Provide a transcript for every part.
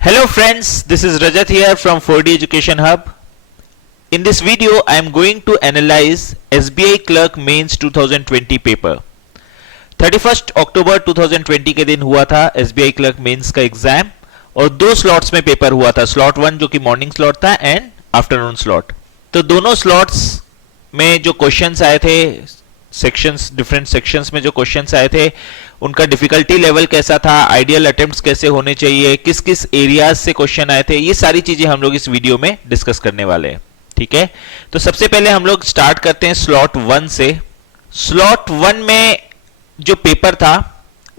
Hello friends, this is Rajat here from 4D Education Hub. In this video, I am going to analyze SBI Clerk Mains 2020 paper. 31st अक्टूबर 2020 के दिन हुआ था SBI Clerk Mains का exam और दो slots में paper हुआ था. स्लॉट 1 जो कि मॉर्निंग स्लॉट था एंड आफ्टरनून स्लॉट. तो दोनों स्लॉट्स में जो क्वेश्चंस आए थे, सेक्शंस, डिफरेंट सेक्शंस में जो क्वेश्चंस आए थे, उनका डिफिकल्टी लेवल कैसा था, आइडियल अटेम्प्ट्स कैसे होने चाहिए, किस किस एरियाज से क्वेश्चन आए थे, ये सारी चीजें हम लोग इस वीडियो में डिस्कस करने वाले हैं. ठीक है, तो सबसे पहले हम लोग स्टार्ट करते हैं स्लॉट 1 से. स्लॉट 1 में जो पेपर था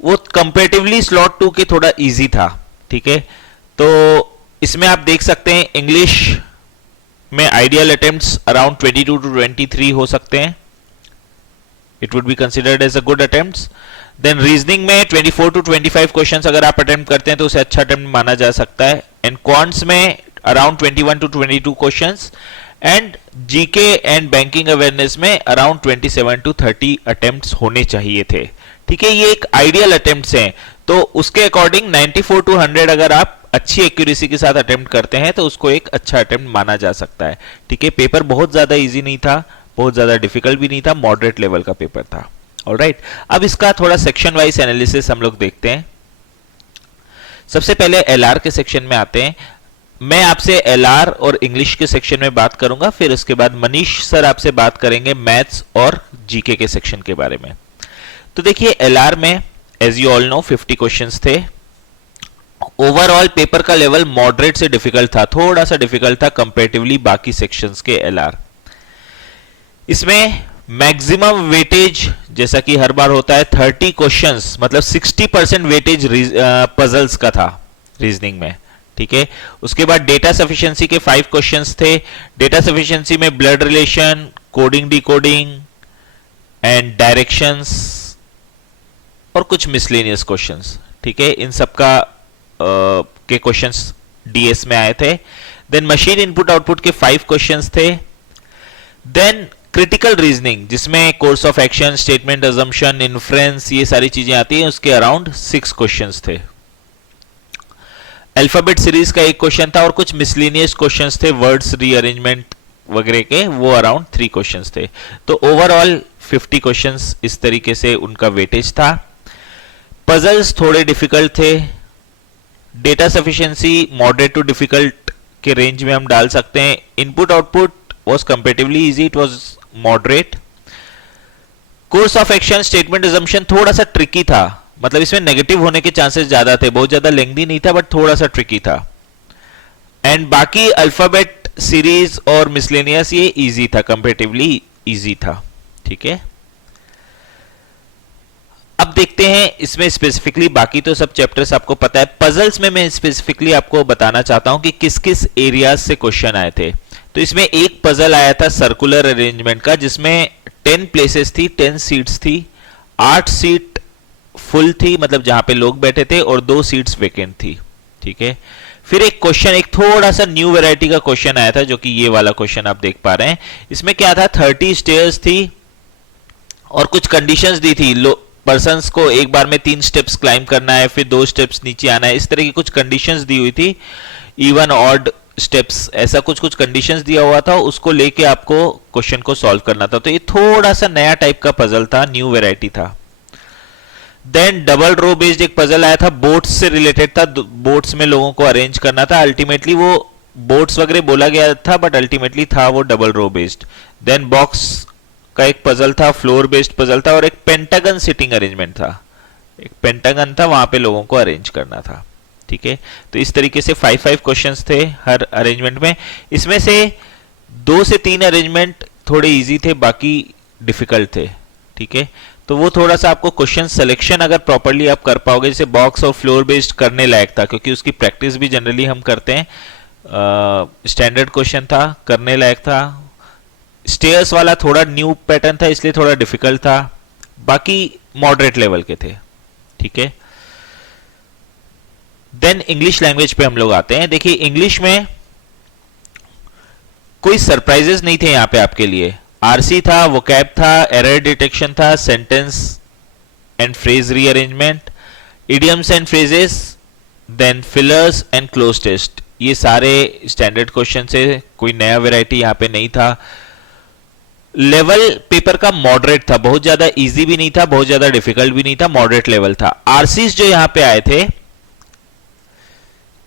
वो कंपैरेटिवली स्लॉट 2 के थोड़ा इजी था. ठीक है, तो इसमें आप देख सकते हैं इंग्लिश में आइडियल अटेम्प्ट्स अराउंड 22 टू 23 हो सकते हैं. It would be considered as a good attempts. Then reasoning में 24 टू 25 क्वेश्चंस अगर आप अटेम्प्ट करते हैं तो उसे अच्छा अटेम्प्ट माना जा सकता है. एंड क्वांट्स में around 21 to 22 questions and GK and banking awareness में अराउंड 27 टू 30 अटेम्प्ट्स होने चाहिए थे. ठीक है, ये एक आइडियल अटेम्प्ट्स हैं, तो उसके अकॉर्डिंग 94 टू 100 अगर आप अच्छी एक्यूरेसी के साथ अटेम्प्ट करते हैं तो उसको एक अच्छा अटेम्प्ट माना जा सकता है. ठीक है, पेपर बहुत ज्यादा इजी नहीं था, बहुत ज्यादा डिफिकल्ट भी नहीं था, मॉडरेट लेवल का पेपर था. ऑलराइट, अब इसका थोड़ा सेक्शन वाइज एनालिसिस हम लोग देखते हैं. सबसे पहले एलआर के सेक्शन में आते हैं. मैं आपसे एलआर और इंग्लिश के सेक्शन में बात करूंगा, फिर उसके बाद मनीष सर आपसे बात करेंगे मैथ्स और जीके के सेक्शन के बारे में. तो देखिए, एलआर में as you all know 50 questions थे. ओवरऑल पेपर का लेवल मॉडरेट से डिफिकल्ट था, थोड़ा सा डिफिकल्ट था कंपैरेटिवली बाकी सेक्शंस के एलआर. इसमें मैक्सिमम वेटेज जैसा कि हर बार होता है 30 क्वेश्चंस, मतलब 60% वेटेज पजल्स का था रीजनिंग में. ठीक है, उसके बाद डेटा सफिशिएंसी के 5 क्वेश्चंस थे. डेटा सफिशिएंसी में blood relation, coding decoding and directions और कुछ मिसलेनियस क्वेश्चंस. ठीक है, इन सबका के क्वेश्चंस डीएस में आए थे. देन मशीन इनपुट आउटपुट के 5 क्वेश्चंस थे. देन क्रिटिकल रीजनिंग जिसमें course of action, statement, assumption, inference, ये सारी चीजें आती हैं, उसके अराउंड 6 क्वेश्चंस थे. अल्फाबेट सीरीज का एक क्वेश्चन था और कुछ मिसलेनियस क्वेश्चंस थे, वर्ड्स रीअरेंजमेंट वगैरह के, वो अराउंड 3 क्वेश्चंस थे. तो ओवरऑल 50 क्वेश्चंस इस तरीके से उनका वेटेज था. पजल्स थोड़े डिफिकल्ट थे. Data sufficiency moderate to difficult के रेंज में हम डाल सकते हैं. Input output was comparatively easy, it was moderate. Course of action, statement, assumption थोड़ा सा ट्रिकी था, मतलब इसमें नेगेटिव होने के चांसेस ज्यादा थे, बहुत ज्यादा लेंथी नहीं था बट थोड़ा सा ट्रिकी था. एंड बाकी अल्फाबेट सीरीज और मिसलेनियस ये इजी था, कंपैरेटिवली इजी था. ठीक है, अब देखते हैं इसमें स्पेसिफिकली, बाकी तो सब चैप्टर्स आपको पता है. पजल्स में मैं स्पेसिफिकली आपको बताना चाहता हूं कि किस किस एरियाज से क्वेश्चन आए थे. तो इसमें एक पजल आया था सर्कुलर अरेंजमेंट का, जिसमें 10 प्लेसेस थी, 10 सीट्स थी, 8 सीट फुल थी, मतलब जहां पे लोग बैठे थे, और 2 सीट्स वेकेंट थी. ठीक है, फिर एक क्वेश्चन, एक थोड़ा सा न्यू वैरायटी का क्वेश्चन आया था, जो कि ये वाला क्वेश्चन आप देख पा रहे हैं. इसमें क्या था, 30 स्टेयर्स थी और कुछ कंडीशंस दी थी. पर्सन्स को एक बार में 3 स्टेप्स क्लाइंब करना है, फिर 2 स्टेप्स नीचे आना है, इस तरह की कुछ कंडीशंस दी हुई थी. इवन ऑड स्टेप्स, ऐसा कुछ कुछ कंडीशंस दिया हुआ था, उसको लेके आपको क्वेश्चन को सॉल्व करना था. तो ये थोड़ा सा नया टाइप का पजल था, न्यू वैरायटी था. देन डबल रो बेस्ड एक पजल आया था, बोट्स से रिलेटेड था. बोट्स में लोगों को अरेंज करना था. अल्टीमेटली वो बोट्स वगैरह बोला गया था बट अल्टीमेटली था वो double row based. Then box का एक पजल था, फ्लोर बेस्ड पजल था, और एक पेंटागन सिटिंग अरेंजमेंट था. एक पेंटागन था, वहां पे लोगों को अरेंज करना था. ठीक है, तो इस तरीके से 5 क्वेश्चंस थे हर अरेंजमेंट में. इसमें से 2 से 3 अरेंजमेंट थोड़े इजी थे, बाकी डिफिकल्ट थे. ठीक है, तो वो थोड़ा सा आपको क्वेश्चन सिलेक्शन अगर प्रॉपर्ली आप कर पाओगे, जैसे बॉक्स और फ्लोर बेस्ड करने लायक था, क्योंकि उसकी प्रैक्टिस भी जनरली हम करते हैं. स्टैंडर्ड क्वेश्चन था, करने लायक था. स्टेयर्स वाला थोड़ा न्यू पैटर्न था, इसलिए थोड़ा डिफिकल्ट था. बाकी मॉडरेट लेवल के थे. ठीक है, देन इंग्लिश लैंग्वेज पे हम लोग आते हैं. देखिए, इंग्लिश में कोई सरप्राइजेस नहीं थे यहां पे आपके लिए. आरसी था, वोकैब था, एरर डिटेक्शन था, sentence and phrase rearrangement, idioms and phrases, then fillers and cloze test, ये सारे स्टैंडर्ड क्वेश्चन से, कोई नया वैरायटी यहाँ पे नहीं था। लेवल पेपर का मॉडरेट था, बहुत ज्यादा इजी भी नहीं था, बहुत ज्यादा डिफिकल्ट भी नहीं था, मॉडरेट लेवल था। आरसीज जो यहां पे आए थे,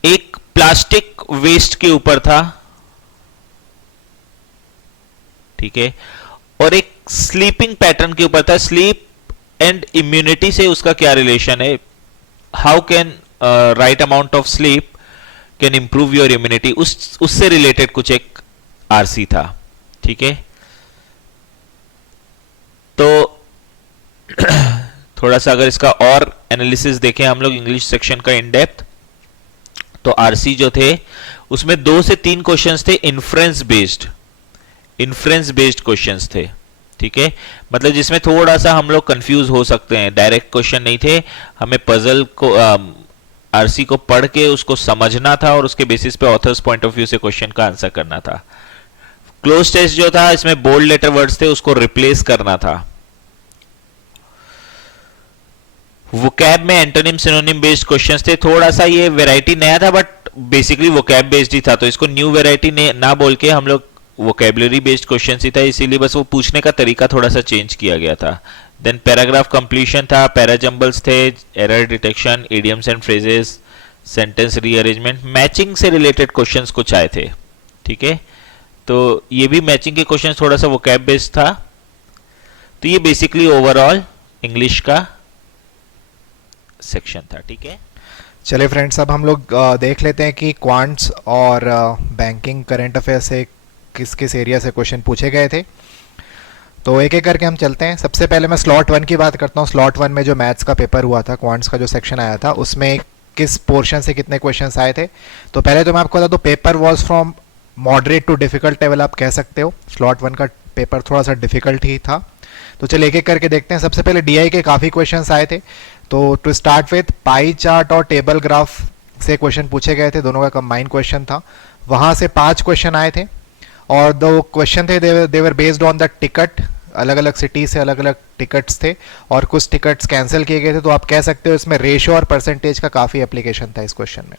एक प्लास्टिक वेस्ट के ऊपर था, ठीक है, और एक स्लीपिंग पैटर्न के ऊपर था। स्लीप एंड इम्यूनिटी से उसका क्या रिलेशन है, how can write amount of sleep can improve your immunity, उससे रिलेटेड कुछ एक आरसी था, ठीक है। तो थोड़ा सा अगर इसका और एनालिसिस देखें हम लोग इंग्लिश सेक्शन का इन डेप्थ, तो आरसी जो थे उसमें 2 से 3 क्वेश्चंस थे इन्फ्रेंस बेस्ड क्वेश्चंस थे, ठीक है। मतलब जिसमें थोड़ा सा हम लोग कंफ्यूज हो सकते हैं, डायरेक्ट क्वेश्चन नहीं थे, हमें पजल को आरसी को पढ़ के उसको समझना था और उसके बेसिस पे ऑथर्स पॉइंट ऑफ व्यू से क्वेश्चन का आंसर करना था। क्लोज टेस्ट जो था, इसमें बोल्ड लेटर वर्ड्स थे, उसको रिप्लेस करना था। वोकैब में एंटोनिम सिनोनिम बेस्ड क्वेश्चंस थे, थोड़ा सा ये वैरायटी नया था बट बेसिकली वोकैब बेस्ड ही था, तो इसको न्यू वैरायटी ना बोल के हम लोग वोकैबुलरी बेस्ड क्वेश्चंस ही था, इसीलिए बस वो पूछने का तरीका थोड़ा सा चेंज किया गया था। देन पैराग्राफ कंप्लीशन था, पैराजम्बल्स थे, error detection, idioms and phrases, sentence rearrangement, matching से रिलेटेड क्वेश्चंस कुछ आए थे, ठीक है। तो ये भी मैचिंग के क्वेश्चन थोड़ा सा वोकैब बेस्ड था। तो ये बेसिकली ओवरऑल इंग्लिश का सेक्शन था, ठीक है। चलिए फ्रेंड्स, अब हम लोग देख लेते हैं कि क्वांट्स और बैंकिंग करंट अफेयर से किस किस एरिया से क्वेश्चन पूछे गए थे। तो एक एक करके हम चलते हैं। सबसे पहले मैं स्लॉट 1 की बात करता हूँ। स्लॉट 1 में जो मैथ्स का पेपर हुआ था, क्वांट्स का जो सेक्शन आया था, उसमें किस पोर्शन से कितने क्वेश्चंस आए थे। तो पहले तो मैं आपको बता दूँ, paper was from moderate to difficult level आप कह सकते हो। स्लॉट 1 का पेपर थोड़ा सा डिफिकल्ट ही था। तो चलिए एक एक करके देखते हैं। सबसे पहले डीआई के काफ़ी क्वेश्चंस आए थे। तो to start with pie chart और टेबल ग्राफ से क्वेश्चन पूछे गए थे, दोनों का कंबाइंड क्वेश्चन था। वहाँ से 5 क्वेश्चन आए थे और 2 क्वेश्चन थे देवर बेस्ड ऑन द टिकट, अलग अलग सिटी से अलग अलग टिकट्स थे और कुछ टिकट्स कैंसिल किए गए थे। तो आप कह सकते हो इसमें रेशियो और परसेंटेज का काफ़ी एप्लीकेशन था इस क्वेश्चन में।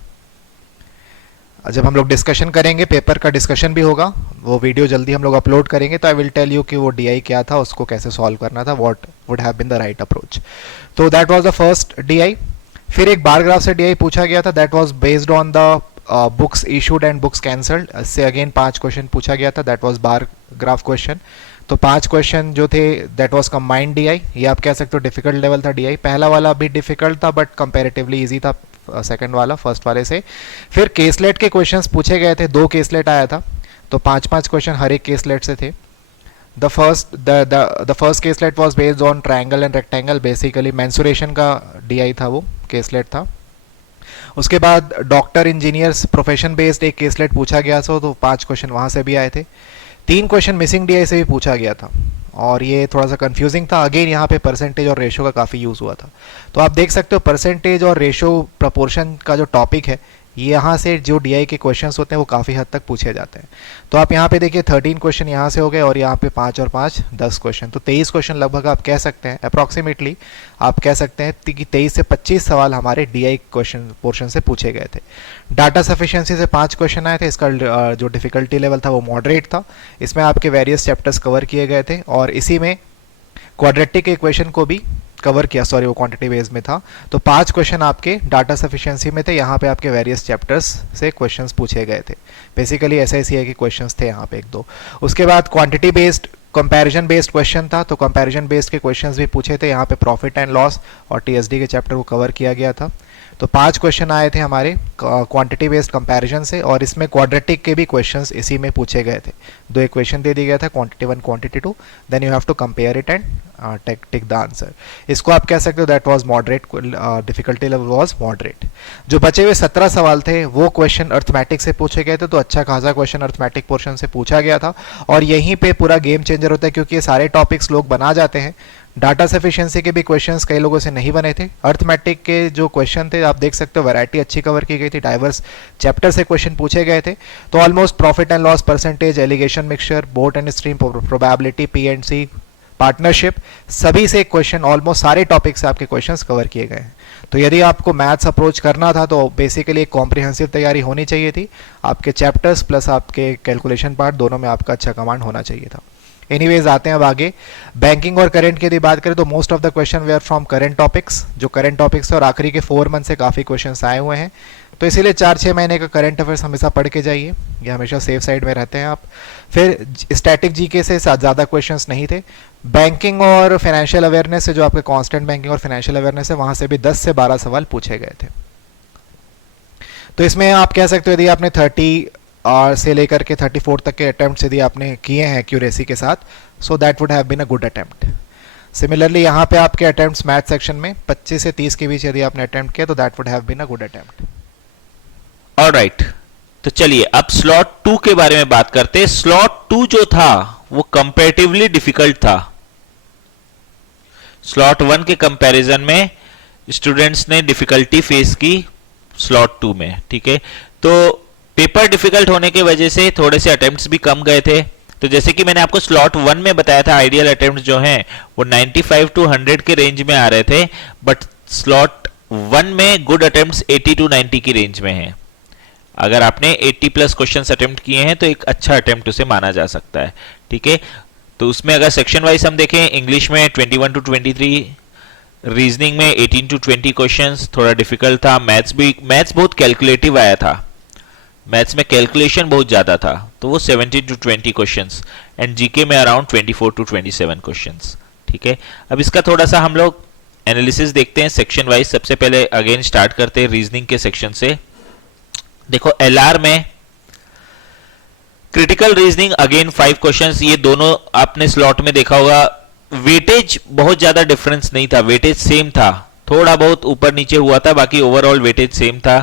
जब हम लोग डिस्कशन करेंगे, पेपर का डिस्कशन भी होगा, वो वीडियो जल्दी हम लोग अपलोड करेंगे, तो आई विल टेल यू कि वो डीआई क्या था, उसको कैसे सॉल्व करना था, what would have been the right approach. तो that was the first DI. फिर एक बार ग्राफ से डीआई पूछा गया था, that was based on the books issued and books cancelled. इससे अगेन 5 क्वेश्चन पूछा गया था, that was bar graph question. तो 5 क्वेश्चन जो थे दैट वाज कंबाइंड डीआई। ये आप कह सकते हो डिफिकल्ट लेवल था डीआई। पहला वाला भी डिफिकल्ट था बट कंपैरेटिवली इजी था सेकंड वाला फर्स्ट वाले से। फिर केसलेट के क्वेश्चंस पूछे गए थे, 2 केसलेट आया था, तो 5-5 क्वेश्चन हर एक केसलेट से थे। The first caselet was based on triangle and rectangle, basically mensuration का डीआई था, वो केसलेट था। उसके बाद डॉक्टर इंजीनियर्स प्रोफेशन बेस्ड एक केसलेट पूछा गया था, तो 5 क्वेश्चन वहाँ से भी आए थे। 3 क्वेश्चन मिसिंग डीआई से भी पूछा गया था और ये थोड़ा सा कंफ्यूजिंग था। अगेन यहाँ पे परसेंटेज और रेशो का काफ़ी यूज़ हुआ था। तो आप देख सकते हो परसेंटेज और रेशो प्रपोर्शन का जो टॉपिक है, यहाँ से जो डीआई के क्वेश्चंस होते हैं वो काफ़ी हद तक पूछे जाते हैं। तो आप यहाँ पे देखिए 13 क्वेश्चन यहाँ से हो गए और यहाँ पे 5 और 5 10 क्वेश्चन, तो 23 क्वेश्चन लगभग आप कह सकते हैं, अप्रॉक्सीमेटली आप कह सकते हैं कि 23 से 25 सवाल हमारे डीआई क्वेश्चन पोर्शन से पूछे गए थे। डाटा सफिशिएंसी से 5 क्वेश्चन आए थे। इसका जो डिफिकल्टी लेवल था वो मॉडरेट था। इसमें आपके वेरियस चैप्टर्स कवर किए गए थे और इसी में क्वाड्रेटिक इक्वेशन को भी कवर किया, सॉरी वो क्वांटिटी बेस में था। तो 5 क्वेश्चन आपके डाटा सफिशिएंसी में थे। यहाँ पे आपके वेरियस चैप्टर्स से क्वेश्चंस पूछे गए थे, बेसिकली एसआईसीआई के क्वेश्चंस थे यहाँ पे 1-2। उसके बाद quantity based comparison based question था, तो कंपैरिजन बेस्ड के क्वेश्चंस भी पूछे थे। यहाँ पे प्रॉफिट एंड लॉस और टीएसडी के चैप्टर को कवर किया गया था। तो 5 क्वेश्चन आए थे हमारे क्वांटिटी बेस्ड कंपैरिजन से और इसमें क्वाड्रेटिक के भी क्वेश्चंस इसी में पूछे गए थे। 2 इक्वेशन दे दिया गया था, quantity 1 quantity 2, then you have to compare it and take the answer. इसको आप कह सकते हो that was moderate, difficulty level was moderate. जो बचे हुए 17 सवाल थे वो क्वेश्चन अर्थमेटिक से पूछे गए थे, तो अच्छा खासा क्वेश्चन अर्थमेटिक पोर्शन से पूछा गया था और यहीं पे पूरा गेम चेंजर होता है, क्योंकि ये सारे टॉपिक्स लोग बना जाते हैं। डाटा सफिशिएंसी के भी क्वेश्चंस कई लोगों से नहीं बने थे। अर्थमेटिक के जो क्वेश्चन थे आप देख सकते हो वैरायटी अच्छी कवर की गई थी, डाइवर्स चैप्टर से क्वेश्चन पूछे गए थे। तो almost profit and loss, percentage, alligation mixture, boat and stream, probability, P and C, partnership, सभी से क्वेश्चन, ऑलमोस्ट सारे टॉपिक से आपके क्वेश्चंस कवर किए गए हैं। तो यदि आपको मैथ्स अप्रोच करना था तो बेसिकली एक कॉम्प्रिहेंसिव तैयारी होनी चाहिए थी, आपके चैप्टर्स प्लस आपके कैलकुलेशन पार्ट दोनों में आपका अच्छा कमांड होना चाहिए था। एनीवेज आते हैं अब आगे। बैंकिंग और करंट की यदि बात करें तो most of the question we are from current topics, जो करंट टॉपिक्स है और आखिरी के 4 मंथ से काफ़ी क्वेश्चंस आए हुए हैं, तो इसीलिए 4-6 महीने का करंट अफेयर्स हमेशा पढ़ के जाइए, ये हमेशा सेफ साइड में रहते हैं आप। फिर स्टैटिक जीके से ज़्यादा क्वेश्चंस नहीं थे। बैंकिंग और फाइनेंशियल अवेयरनेस से, जो आपके कांस्टेंट बैंकिंग और फाइनेंशियल अवेयरनेस है, वहाँ से भी 10 से 12 सवाल पूछे गए थे। तो इसमें आप कह सकते हो यदि आपने 30 से लेकर के 34 तक के अटैम्प्ट यदि आपने किए हैं एक्यूरेसी के साथ, so that would have been a good attempt. Similarly यहाँ पे आपके अटैम्प्ट्स मैथ सेक्शन में 25 से 30 के बीच यदि आपने अटैम्प्ट किया तो that would have been a good attempt. Alright, तो चलिए अब स्लॉट 2 के बारे में बात करते हैं। स्लॉट 2 जो था वो कंपैरेटिवली डिफिकल्ट था। स्लॉट 1 के कंपैरिजन में स्टूडेंट्स ने डिफिकल्टी फेस की स्लॉट 2 में, ठीक है। तो पेपर डिफिकल्ट होने की वजह से थोड़े से अटेम्प्ट्स भी कम गए थे। तो जैसे कि मैंने आपको स्लॉट 1 में बताया था, आइडियल अटेम्प्ट्स जो हैं वो 95 टू 100 के रेंज में आ रहे थे, बट स्लॉट 1 में गुड अटेम्प्ट्स 80 टू 90 की रेंज में हैं। अगर आपने 80 प्लस क्वेश्चंस अटेम्प्ट किए हैं तो एक अच्छा अटेम्प्ट उसे माना जा सकता है, ठीक है। तो उसमें अगर सेक्शन वाइज हम देखें, इंग्लिश में 21 टू 23, रीजनिंग में 18 टू 20 क्वेश्चंस, थोड़ा डिफिकल्ट था। मैथ्स बहुत कैलकुलेटिव आया था, मैथ्स में कैलकुलेशन बहुत ज्यादा था, तो वो 17 टू 20 क्वेश्चंस, एंड जीके में अराउंड 24 टू 27 क्वेश्चंस, ठीक है। अब इसका थोड़ा सा हम लोग एनालिसिस देखते हैं सेक्शन वाइज। सबसे पहले अगेन स्टार्ट करते हैं रीजनिंग के सेक्शन से। देखो एलआर में क्रिटिकल रीजनिंग अगेन 5 क्वेश्चंस, ये दोनों आपने स्लॉट में देखा होगा। वेटेज बहुत ज्यादा डिफरेंस नहीं था, वेटेज सेम था, थोड़ा बहुत ऊपर नीचे हुआ था, बाकी ओवरऑल वेटेज सेम था।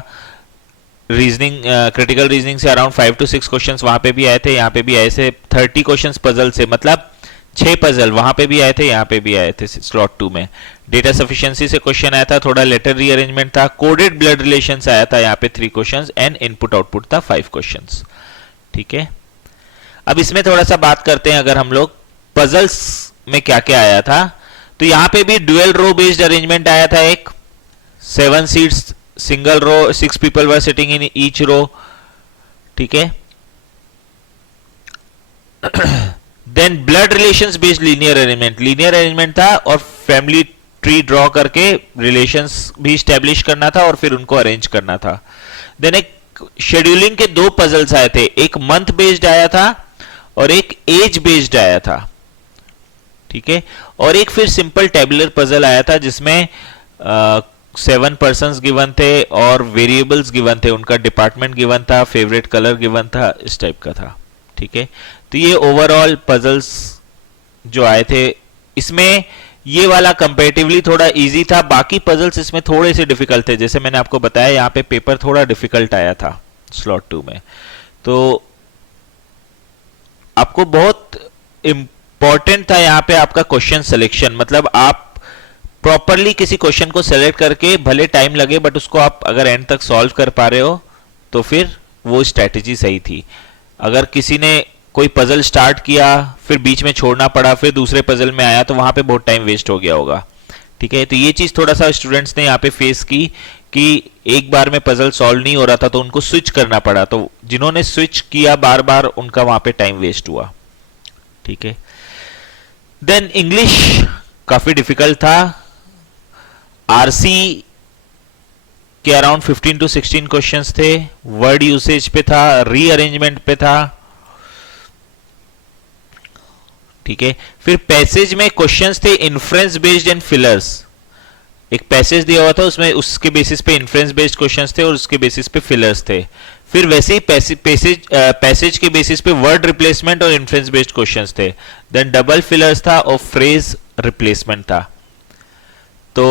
रीजनिंग क्रिटिकल रीजनिंग से अराउंड 5 टू 6 क्वेश्चंस वहां पे भी आए थे, यहाँ पे भी आए थे। 30 क्वेश्चंस पजल से, मतलब 6 पजल वहां पे भी आए थे, यहाँ पे भी आए थे स्लॉट 2 में। डेटा सफिशिएंसी से क्वेश्चन आया था, थोड़ा लेटर रीअरेंजमेंट था, कोडेड ब्लड रिलेशंस आया था यहाँ पे 3 क्वेश्चंस, एंड इनपुट आउटपुट था 5 क्वेश्चंस, ठीक है। अब इसमें थोड़ा सा बात करते हैं, अगर हम लोग पजल्स में क्या क्या आया था, तो यहाँ पे भी ड्यूअल रो बेस्ड अरेंजमेंट आया था, एक 7 seats single row, 6 people were sitting in each row, ठीक है। Then blood relations based linear arrangement था, और फैमिली ट्री ड्रॉ करके रिलेशंस भी स्टैब्लिश करना था और फिर उनको अरेंज करना था। देन एक शेड्यूलिंग के 2 पजल्स आए थे, एक मंथ बेस्ड आया था और एक एज बेस्ड आया था, ठीक है। और एक फिर सिंपल टेबुलर पजल आया था जिसमें 7 पर्सन्स गिवन थे और वेरिएबल्स गिवन थे, उनका डिपार्टमेंट गिवन था, फेवरेट कलर गिवन था, इस टाइप का था, ठीक है। तो ये ओवरऑल पजल्स जो आए थे, इसमें ये वाला कंपैरेटिवली थोड़ा इजी था, बाकी पजल्स इसमें थोड़े से डिफिकल्ट थे। जैसे मैंने आपको बताया, यहाँ पे पेपर थोड़ा डिफिकल्ट आया था स्लॉट 2 में। तो आपको बहुत इंपॉर्टेंट था यहाँ पे आपका क्वेश्चन सिलेक्शन, मतलब आप प्रॉपरली किसी क्वेश्चन को सेलेक्ट करके, भले टाइम लगे बट उसको आप अगर एंड तक सॉल्व कर पा रहे हो तो फिर वो स्ट्रैटेजी सही थी। अगर किसी ने कोई पजल स्टार्ट किया, फिर बीच में छोड़ना पड़ा, फिर दूसरे पजल में आया, तो वहां पे बहुत टाइम वेस्ट हो गया होगा, ठीक है। तो ये चीज थोड़ा सा स्टूडेंट्स ने यहाँ पे फेस की कि एक बार में पजल सॉल्व नहीं हो रहा था तो उनको स्विच करना पड़ा, तो जिन्होंने स्विच किया बार बार उनका वहां पे टाइम वेस्ट हुआ, ठीक है। देन इंग्लिश काफी डिफिकल्ट था, आरसी के अराउंड 15 टू 16 क्वेश्चंस थे, वर्ड यूसेज पे था, रीअरेंजमेंट पे था, ठीक है। फिर पैसेज में क्वेश्चंस थे इन्फ्रेंस बेस्ड एंड फिलर्स। एक पैसेज दिया हुआ था, उसमें उसके बेसिस पे इन्फ्रेंस बेस्ड क्वेश्चंस थे और उसके बेसिस पे फिलर्स थे। फिर वैसे ही पैसेज के बेसिस पे वर्ड रिप्लेसमेंट और इन्फ्रेंस बेस्ड क्वेश्चंस थे। देन डबल फिलर्स था और फ्रेज रिप्लेसमेंट था। तो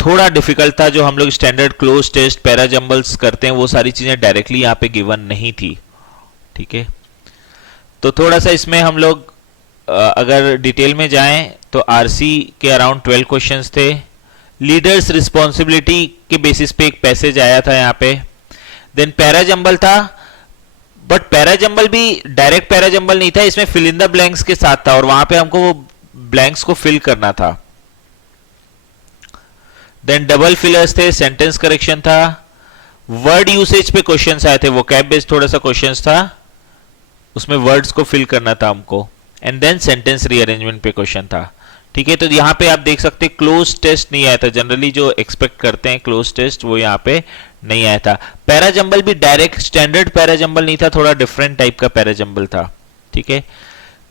थोड़ा डिफिकल्ट था, जो हम लोग स्टैंडर्ड क्लोज टेस्ट पैराजंबल्स करते हैं वो सारी चीजें डायरेक्टली यहाँ पे गिवन नहीं थी, ठीक है। तो थोड़ा सा इसमें हम लोग अगर डिटेल में जाएं तो आरसी के अराउंड 12 क्वेश्चंस थे। लीडर्स रिस्पॉन्सिबिलिटी के बेसिस पे एक पैसेज आया था यहाँ पे। देन पैराजंबल था, बट पैराजंबल भी डायरेक्ट पैराजंबल नहीं था, इसमें फिल इन द ब्लैंक्स के साथ था और वहां पे हमको वो ब्लैंक्स को फिल करना था। देन डबल फिलर्स थे, सेंटेंस करेक्शन था, वर्ड यूसेज पे क्वेश्चंस आए थे, वो कैब बेस्ड थोड़ा सा क्वेश्चंस था, उसमें वर्ड्स को फिल करना था हमको, एंड देन सेंटेंस रीअरेंजमेंट पे क्वेश्चन था। ठीक है, तो यहाँ पे आप देख सकते क्लोज टेस्ट नहीं आया था, जनरली जो एक्सपेक्ट करते हैं क्लोज टेस्ट वो यहाँ पे नहीं आया था। पैराजंबल भी डायरेक्ट स्टैंडर्ड पैराजंबल नहीं था, थोड़ा डिफरेंट टाइप का पैराजंबल था। ठीक है,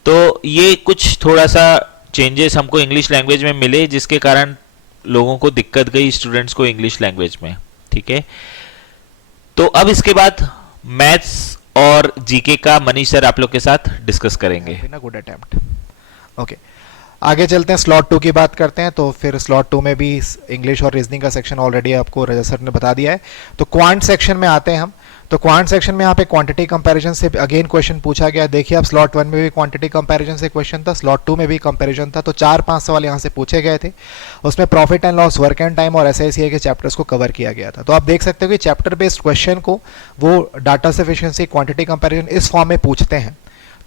तो ये कुछ थोड़ा सा चेंजेस हमको इंग्लिश लैंग्वेज में मिले, जिसके कारण लोगों को दिक्कत गई, स्टूडेंट्स को इंग्लिश लैंग्वेज में। ठीक है, तो अब इसके बाद मैथ्स और जीके का मनीष सर आप लोग के साथ डिस्कस करेंगे। Good attempt. ओके, आगे चलते हैं, स्लॉट 2 की बात करते हैं। तो फिर स्लॉट 2 में भी इंग्लिश और रीजनिंग का सेक्शन ऑलरेडी आपको रजत सर ने बता दिया है। तो क्वांट सेक्शन में आते हैं हम। तो क्वांट सेक्शन में यहाँ पे क्वांटिटी कंपैरिजन से अगेन क्वेश्चन पूछा गया। देखिए, अब स्लॉट 1 में भी क्वांटिटी कंपैरिजन से क्वेश्चन था, स्लॉट 2 में भी कंपैरिजन था। तो 4-5 सवाल यहाँ से पूछे गए थे। उसमें profit and loss, work and time और SICI के चैप्टर्स को कवर किया गया था। तो आप देख सकते हो कि चैप्टर बेस्ड क्वेश्चन को वो डाटा सफिशिएंसी, क्वांटिटी कंपैरिजन इस फॉर्म में पूछते हैं।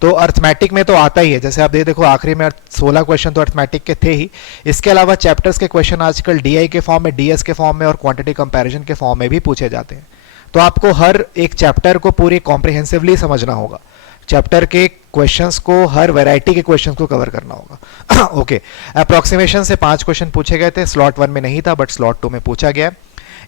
तो अर्थमेटिक में तो आता ही है, जैसे आप देखो आखिरी में 16 क्वेश्चन तो अर्थमेटिक के थे ही। इसके अलावा चैप्टर्स के क्वेश्चन आजकल DI के फॉर्म में, DS के फॉर्म में और क्वांटिटी कंपैरिजन के फॉर्म में भी पूछे जाते हैं। तो आपको हर एक चैप्टर को पूरी कॉम्प्रिहेंसिवली समझना होगा, चैप्टर के क्वेश्चंस को, हर वैरायटी के क्वेश्चंस को कवर करना होगा। ओके, अप्रोक्सीमेशन से 5 क्वेश्चन पूछे गए थे, स्लॉट 1 में नहीं था बट स्लॉट 2 में पूछा गया।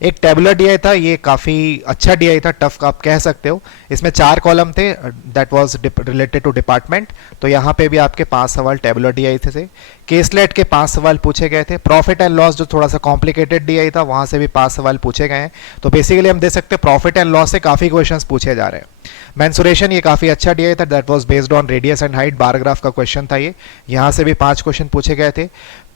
एक टेबुलर DI था, ये काफ़ी अच्छा DI था, टफ आप कह सकते हो। इसमें 4 कॉलम थे, that was related to department. तो यहाँ पे भी आपके 5 सवाल टेबुलर DI थे। केसलेट के 5 सवाल पूछे गए थे। प्रॉफिट एंड लॉस जो थोड़ा सा कॉम्प्लिकेटेड DI था, वहाँ से भी 5 सवाल पूछे गए हैं। तो बेसिकली हम देख सकते हैं प्रॉफिट एंड लॉस से काफ़ी क्वेश्चन पूछे जा रहे हैं। मेंसुरेशन ये काफ़ी अच्छा DI था, that was based on radius and height, bar graph का क्वेश्चन था ये, यहाँ से भी 5 क्वेश्चन पूछे गए थे।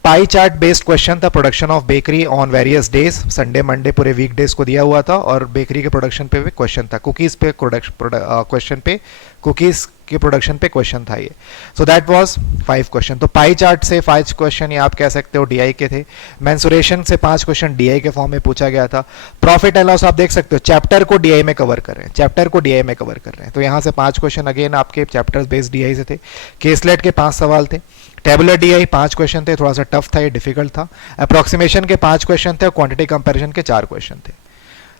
पाई चार्ट बेस्ड क्वेश्चन था, production of bakery on various days, Sunday Monday पूरे वीक डेज को दिया हुआ था और बेकरी के प्रोडक्शन पे भी क्वेश्चन था, कुकीज़ पे क्वेश्चन पे, कुकीज़ के प्रोडक्शन पे क्वेश्चन था ये। So that was 5 question. तो पाई चार्ट से 5 क्वेश्चन ये आप कह सकते हो DI के थे। मेंसुरेशन से 5 क्वेश्चन DI के फॉर्म में पूछा गया था। प्रॉफिट एंड लॉस आप देख सकते हो चैप्टर को DI में कवर कर रहे हैं, चैप्टर को DI में कवर कर रहे हैं। तो यहाँ से 5 क्वेश्चन अगेन आपके चैप्टर्स बेस्ड DI से थे। केसलेट के 5 सवाल थे। टेबुलर DI 5 क्वेश्चन थे, थोड़ा सा टफ था, ये डिफिकल्ट था। अप्रोक्सीमेशन के 5 क्वेश्चन थे और क्वांटिटी कंपैरिजन के 4 क्वेश्चन थे।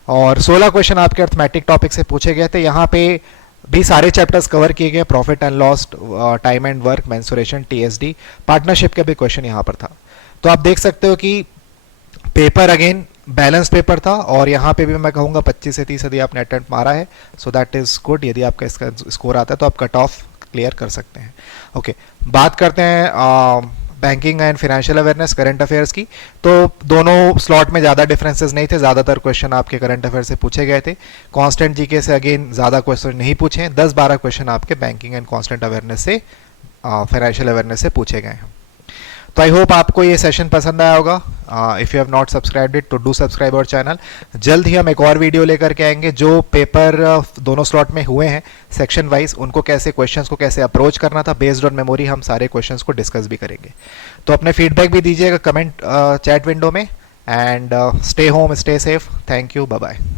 और 16 क्वेश्चन आपके अर्थमेटिक टॉपिक से पूछे गए थे। यहाँ पे भी सारे चैप्टर्स कवर किए गए, profit and loss, time and work, mensuration, TSD, partnership के भी क्वेश्चन यहाँ पर था। तो आप देख सकते हो कि पेपर अगेन बैलेंस पेपर था और यहाँ पे भी मैं कहूँगा 25 से 30 यदि आपने अटेम्प्ट मारा है, सो दैट इज गुड। यदि आपका इसका स्कोर आता है तो आप कट ऑफ क्लियर कर सकते हैं। ओके, बात करते हैं banking and financial awareness, current affairs की। तो दोनों स्लॉट में ज़्यादा डिफरेंसेस नहीं थे, ज़्यादातर क्वेश्चन आपके करंट अफेयर से पूछे गए थे। कांस्टेंट जीके से अगेन ज़्यादा क्वेश्चन नहीं पूछे, 10-12 क्वेश्चन आपके बैंकिंग एंड कांस्टेंट अवेयरनेस से, फाइनेंशियल अवेयरनेस से पूछे गए हैं। तो आई होप आपको ये सेशन पसंद आया होगा। If you have not subscribed it तो डू सब्सक्राइब आवर चैनल। जल्द ही हम एक और वीडियो लेकर के आएंगे जो पेपर दोनों स्लॉट में हुए हैं सेक्शन वाइज, उनको कैसे क्वेश्चंस को कैसे अप्रोच करना था बेस्ड ऑन मेमोरी, हम सारे क्वेश्चंस को डिस्कस भी करेंगे। तो अपने फीडबैक भी दीजिएगा कमेंट चैट विंडो में। And stay home, stay safe. Thank you, bye bye.